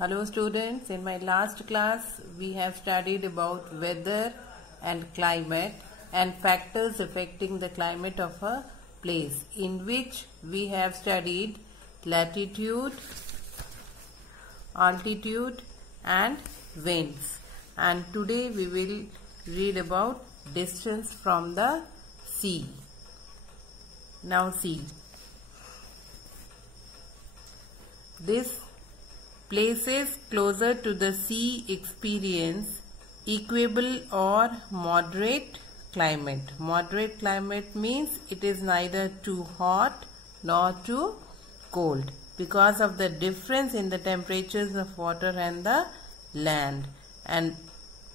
Hello students, in my last class we have studied about weather and climate and factors affecting the climate of a place, in which we have studied latitude, altitude and winds, and today we will read about distance from the sea. Now see, this places closer to the sea experience equable or moderate climate. Moderate climate means it is neither too hot nor too cold because of the difference in the temperatures of water and the land. And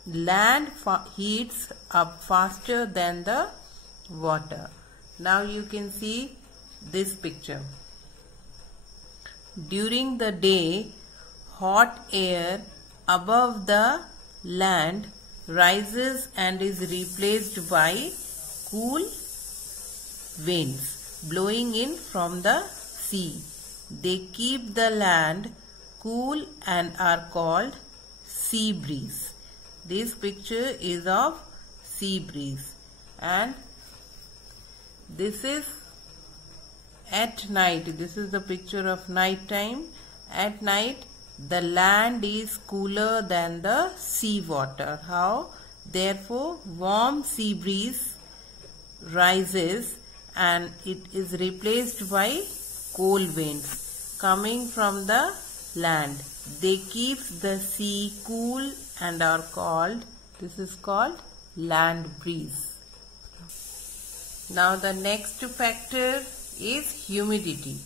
land heats up faster than the water. Now you can see this picture. During the day, hot air above the land rises and is replaced by cool winds blowing in from the sea. They keep the land cool and are called sea breeze. This picture is of sea breeze, and this is at night. This is the picture of night time. At night, the land is cooler than the sea water. How? Therefore, warm sea breeze rises and it is replaced by cold winds coming from the land. They keep the sea cool and are called, this is called land breeze. Now the next factor is humidity.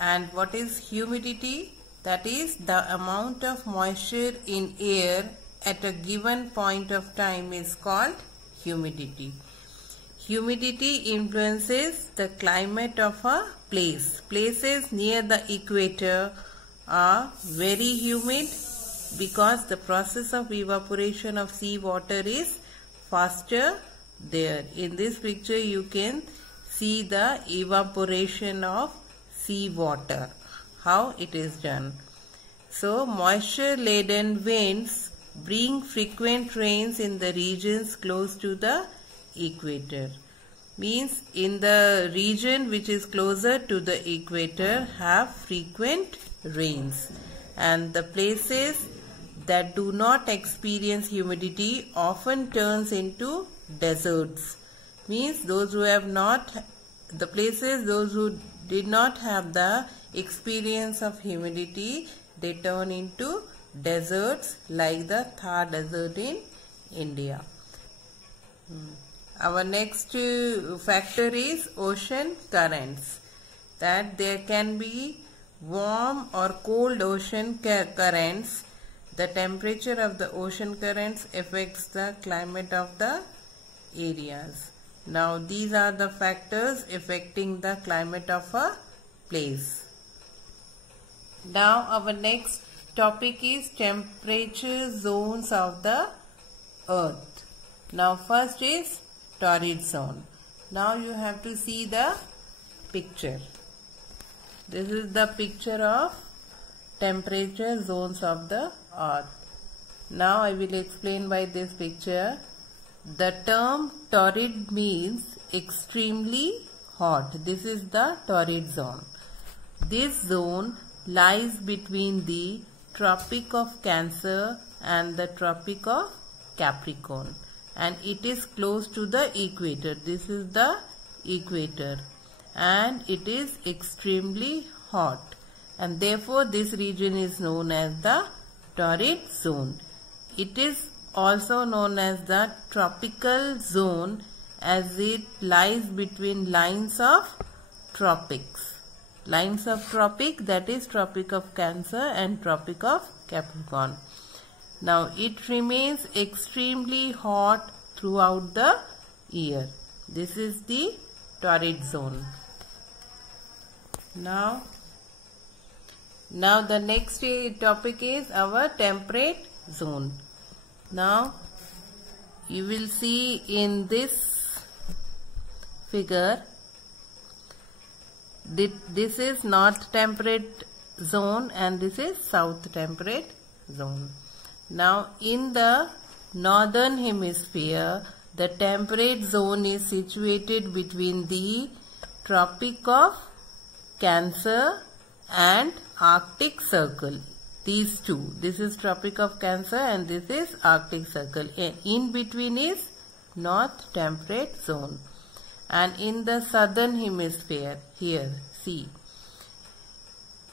And what is humidity? That is the amount of moisture in air at a given point of time is called humidity. Humidity influences the climate of a place. Places near the equator are very humid because the process of evaporation of sea water is faster there. In this picture you can see the evaporation of sea water, how it is done. So moisture laden winds bring frequent rains in the regions close to the equator. Means in the region which is closer to the equator have frequent rains, and the places that do not experience humidity often turns into deserts. Means those who have not, the places those who did not have the experience of humidity, they turn into deserts like the Thar desert in India. Our next factor is ocean currents. That there can be warm or cold ocean currents. The temperature of the ocean currents affects the climate of the areas. Now these are the factors affecting the climate of a place. Now our next topic is temperature zones of the earth. Now first is torrid zone. Now you have to see the picture. This is the picture of temperature zones of the earth. Now I will explain by this picture. The term torrid means extremely hot. This is the torrid zone. This zone lies between the Tropic of Cancer and the Tropic of Capricorn, and it is close to the equator. This is the equator, and it is extremely hot, and therefore this region is known as the torrid zone. It is also known as the tropical zone as it lies between lines of tropics. Lines of tropic, that is Tropic of Cancer and Tropic of Capricorn. Now it remains extremely hot throughout the year. This is the torrid zone. Now the next topic is our temperate zone. Now you will see in this figure, this is not temperate zone and this is south temperate zone. Now in the northern hemisphere, the temperate zone is situated between the Tropic of Cancer and Arctic Circle. These two. This is Tropic of Cancer and this is Arctic Circle. In between is North Temperate Zone. And in the southern hemisphere, here, see,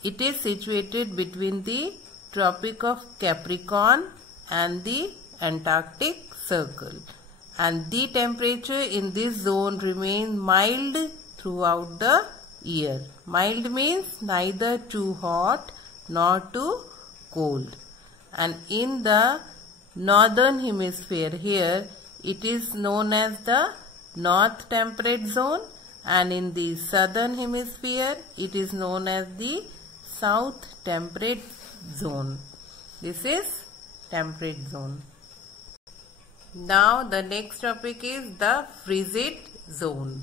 it is situated between the Tropic of Capricorn and the Antarctic Circle. And the temperature in this zone remains mild throughout the year. Mild means neither too hot nor too cold. And in the northern hemisphere here, it is known as the North Temperate Zone, and in the southern hemisphere, it is known as the South Temperate Zone. This is Temperate Zone. Now the next topic is the Frigid Zone.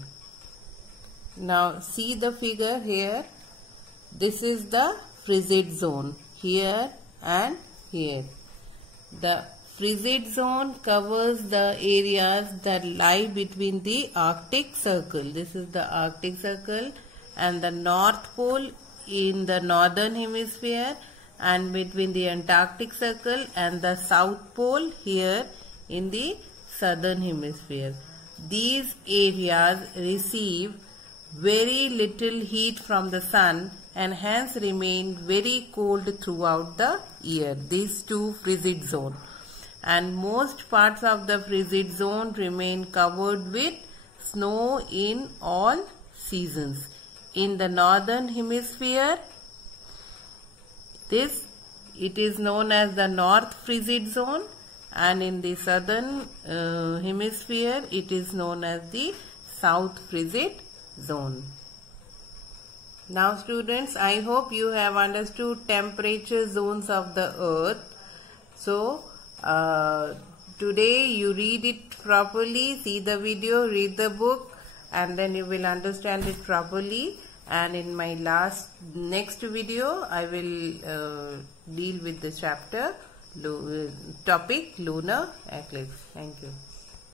Now see the figure here. This is the Frigid Zone, here and here. The Frigid Zone covers the areas that lie between the Arctic Circle. This is the Arctic Circle and the North Pole in the northern hemisphere, and between the Antarctic Circle and the South Pole here in the southern hemisphere. These areas receive very little heat from the sun and hence remain very cold throughout the year. These two frigid zones. And most parts of the frigid zone remain covered with snow in all seasons. In the northern hemisphere, it is known as the North Frigid Zone, and in the southern hemisphere it is known as the South Frigid Zone. Now students, I hope you have understood temperature zones of the earth. So today you read it properly, see the video, read the book, and then you will understand it properly. And in my next video I will deal with the chapter topic lunar eclipse. Thank you.